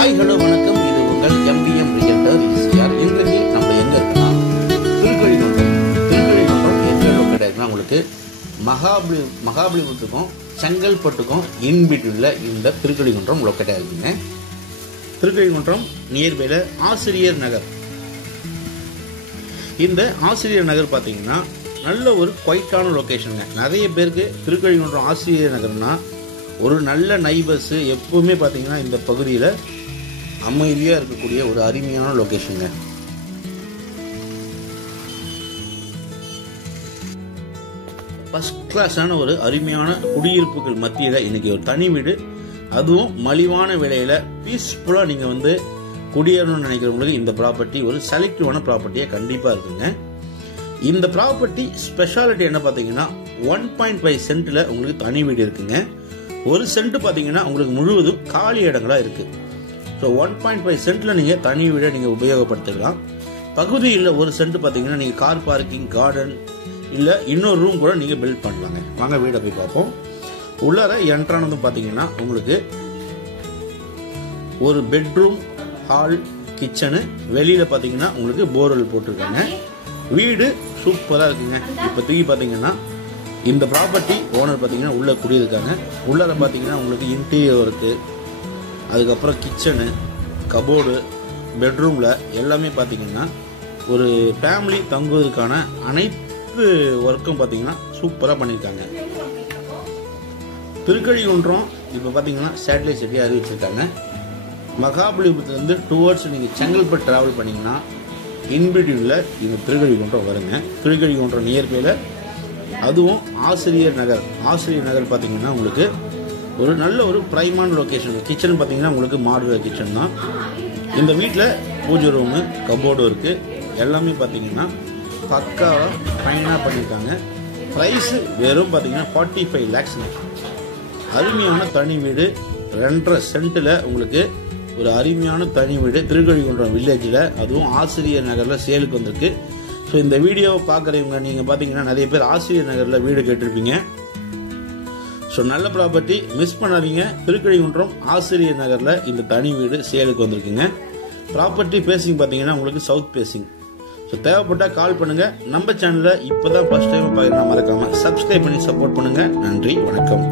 Hi hello வணக்கம். இது உங்கள் எம்பிஎம் ரியல்டர் ஈசிஆர். இன்றைக்கு நம்ம எங்கே இருக்கோம்னா திருக்கழிகுன்றம் எந்த லொக்கேட் ஆகிருக்குன்னா உங்களுக்கு மகாபலிபுரத்துக்கும் செங்கல்பட்டுக்கும் இன்பிட்வீனில் இந்த திருக்கழிகுன்றம் லொக்கேட் ஆகிருக்குங்க. திருக்கழிகுன்றம் நியர்பையில் ஆசிரியர் நகர். இந்த ஆசிரியர் நகர் பார்த்தீங்கன்னா நல்ல ஒரு குவைட்டான லொக்கேஷனுங்க. நிறைய பேருக்கு திருக்கழிகுன்றம் ஆசிரியர் நகர்னா ஒரு நல்ல நைபர்ஸ் எப்பவுமே பார்த்தீங்கன்னா இந்த பகுதியில் அமைதியாக இருக்கக்கூடிய ஒரு அருமையான லொக்கேஷனுங்க. ஃபர்ஸ்ட் கிளாஸான ஒரு அருமையான குடியிருப்புகள் மத்தியில் இன்னைக்கு ஒரு தனி வீடு, அதுவும் மலிவான விலையில பீஸ்ஃபுல்லாக நீங்கள் குடியேறணும்னு நினைக்கிறவங்களுக்கு இந்த ப்ராப்பர்ட்டி ஒரு செலக்டிவான ப்ராப்பர்ட்டியாக கண்டிப்பாக இருக்குங்க. இந்த ப்ராப்பர்ட்டி ஸ்பெஷாலிட்டி என்ன பார்த்தீங்கன்னா 1.5 சென்ட்டில் உங்களுக்கு தனி வீடு இருக்குங்க. ஒரு சென்ட் பார்த்தீங்கன்னா உங்களுக்கு முழுவதும் காலி இடங்களா இருக்கு. ஸோ 1.5 சென்ட்ல நீங்க தனி வீடை நீங்க உபயோகப்படுத்திக்கலாம். பகுதியில் ஒரு சென்ட் பார்த்தீங்கன்னா நீங்க கார் பார்க்கிங், கார்டன் இல்ல இன்னொரு ரூம் கூட நீங்க பில்ட் பண்ணலாங்க. வாங்க வீடை போய் பார்ப்போம். உள்ளார என்ட்ரானது பார்த்தீங்கன்னா உங்களுக்கு ஒரு பெட்ரூம், ஹால், கிச்சனு, வெளியில பார்த்தீங்கன்னா உங்களுக்கு போர்வெல் போட்டிருக்காங்க. வீடு சூப்பரா இருக்குங்க. இப்போதைக்கு பார்த்தீங்கன்னா இந்த ப்ராப்பர்ட்டி ஓனர் பார்த்தீங்கன்னா உள்ள குடியிருக்காங்க. உள்ளார பார்த்தீங்கன்னா உங்களுக்கு இன்டீரியர் ஒர்க்கு, அதுக்கப்புறம் கிச்சனு, கபோர்டு, பெட்ரூம்ல எல்லாமே பார்த்தீங்கன்னா ஒரு ஃபேமிலி தங்குவதற்கான அனைத்து ஒர்க்கும் பார்த்தீங்கன்னா சூப்பராக பண்ணியிருக்காங்க. திருக்கழிகுன்றம் இப்போ பார்த்தீங்கன்னா சேட்டலைட் சிட்டியாக அறிவிச்சிருக்காங்க. மகாபலிபுரத்துலேருந்து டுவர்ட்ஸ் நீங்கள் செங்கல்பட்டு டிராவல் பண்ணிங்கன்னா இன்பிட்வீனில் இந்த திருக்கழிகுன்றம் வருங்க. திருக்கழிகுன்றம் நியர்பையில் அதுவும் ஆசிரியர் நகர் பார்த்தீங்கன்னா உங்களுக்கு ஒரு நல்ல ஒரு பிரைமான லொக்கேஷன். கிச்சன் பார்த்தீங்கன்னா உங்களுக்கு மாடுலர் கிச்சன் தான். இந்த வீட்டில் பூஜை ரூமு, கபோர்டு இருக்கு. எல்லாமே பார்த்தீங்கன்னா பக்காவாக ஃபைனாக பண்ணியிருக்காங்க. ப்ரைஸு வெறும் பார்த்தீங்கன்னா 45 lakhs. அருமையான தனி வீடு 2.5 சென்ட்டில் உங்களுக்கு ஒரு அருமையான தனி வீடு திருக்கழிகுன்றம் வில்லேஜில், அதுவும் ஆசிரியர் நகரில் சேலுக்கு வந்திருக்கு. ஸோ இந்த வீடியோவை பார்க்குறவங்க நீங்கள் பார்த்தீங்கன்னா நிறைய பேர் ஆசிரியர் நகரில் வீடு கேட்டிருப்பீங்க. ஸோ நல்ல ப்ராப்பர்ட்டி மிஸ் பண்ணாதீங்க. திருக்கழிகுன்றம் ஆசிரியர் நகரில் இந்த தனி வீடு சேலுக்கு வந்திருக்குங்க. ப்ராப்பர்ட்டி பேசிங் பார்த்தீங்கன்னா உங்களுக்கு சவுத் பேசிங். ஸோ தேவைப்பட்டால் கால் பண்ணுங்க. நம்ம சேனலில் இப்போ தான் ஃபர்ஸ்ட் டைம் பார்க்குறீங்கன்னா மறக்காமல் சப்ஸ்கிரைப் பண்ணி சப்போர்ட் பண்ணுங்க. நன்றி, வணக்கம்.